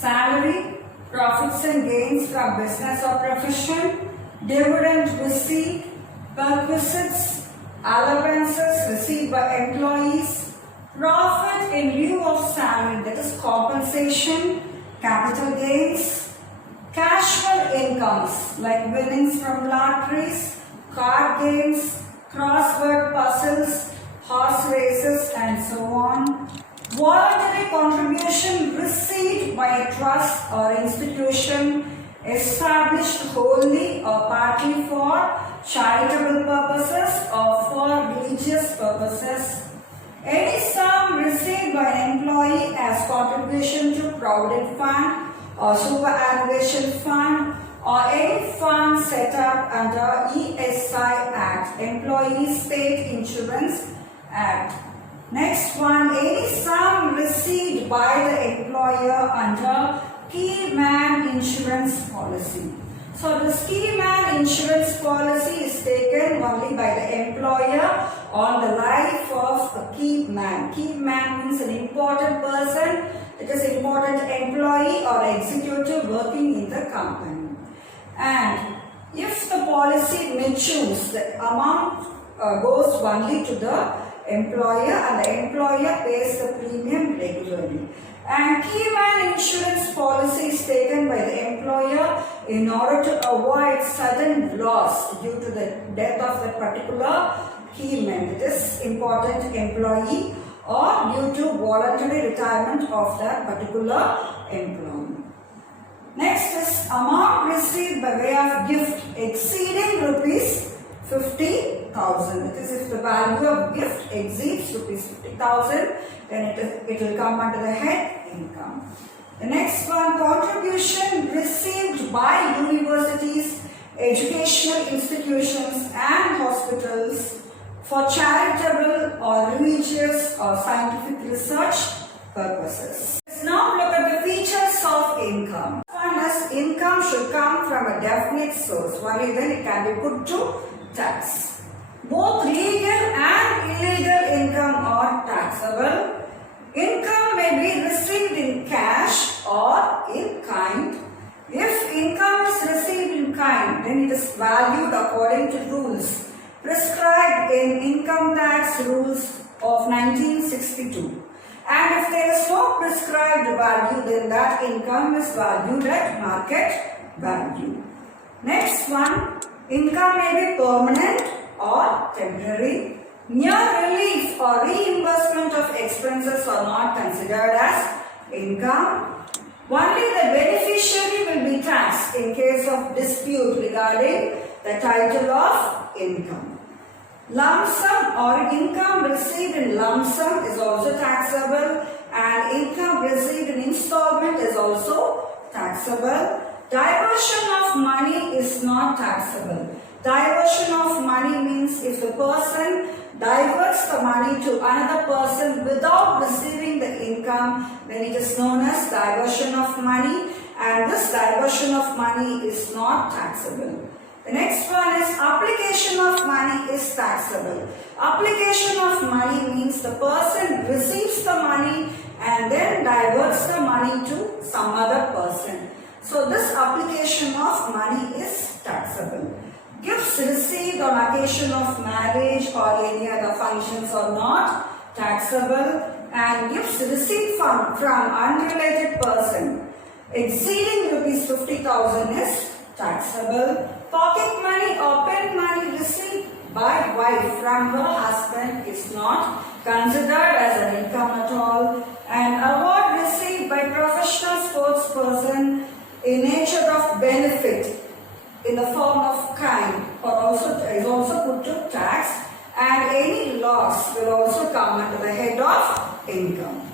salary, profits and gains from business or profession, dividend received, perquisites, allowances received by employees, profit in lieu of salary, that is compensation, capital gains, casual incomes like winnings from lotteries, card games, crossword puzzles, horse races and so on. Voluntary contribution received by a trust or institution established wholly or partly for charitable purposes or for religious purposes. Any sum received by an employee as contribution to Provident Fund or Superannuation Fund or any fund set up under ESI Act, Employee State Insurance Act. Next one, any sum received by the employer under Key Man Insurance Policy. So the Key Man Insurance Policy is taken only by the employer on the life of a key man. Key man means an important person, it is an important employee or executive working in the company. And if the policy matures, the amount goes only to the employer and the employer pays the premium regularly. And key man insurance policy is taken by the employer in order to avoid sudden loss due to the death of the particular key man, that is important employee, or due to voluntary retirement of that particular employee. Next is amount received by way of gift exceeding rupees 50,000. That is, if the value of gift exceeds rupees 50,000, then it will come under the head income. The next one, contribution received by universities, educational institutions and hospitals for charitable or religious or scientific research purposes. Let's now look at the features of income. One is income should come from a definite source. Only then it can be put to tax. Both legal and illegal income are taxable. Income may be received in cash or in kind. If income is received in kind, then it is valued according to rules prescribed in Income Tax Rules of 1962. And if there is no prescribed value, then that income is valued at market value. Next one, income may be permanent or temporary. Mere relief or reimbursement of expenses are not considered as income. Only the beneficiary will be taxed in case of dispute regarding the title of income. Lump sum or income received in lump sum is also taxable, and income received in installment is also taxable. Diversion of money is not taxable. Diversion of money means if the person diverts the money to another person without receiving the income, then it is known as diversion of money, and this diversion of money is not taxable. The next one is application of money is taxable. Application of money means the person receives the money and then diverts the money to some other person. So this application of money is taxable. Gifts received on occasion of marriage or any other functions are not taxable, and gifts received from unrelated person exceeding rupees 50,000 is taxable. Pocket money or pen money received by wife from her husband is not considered as an income at all. An award received by professional sports person in nature of benefit in the form of kind is also put to tax, and any loss will also come under the head of income.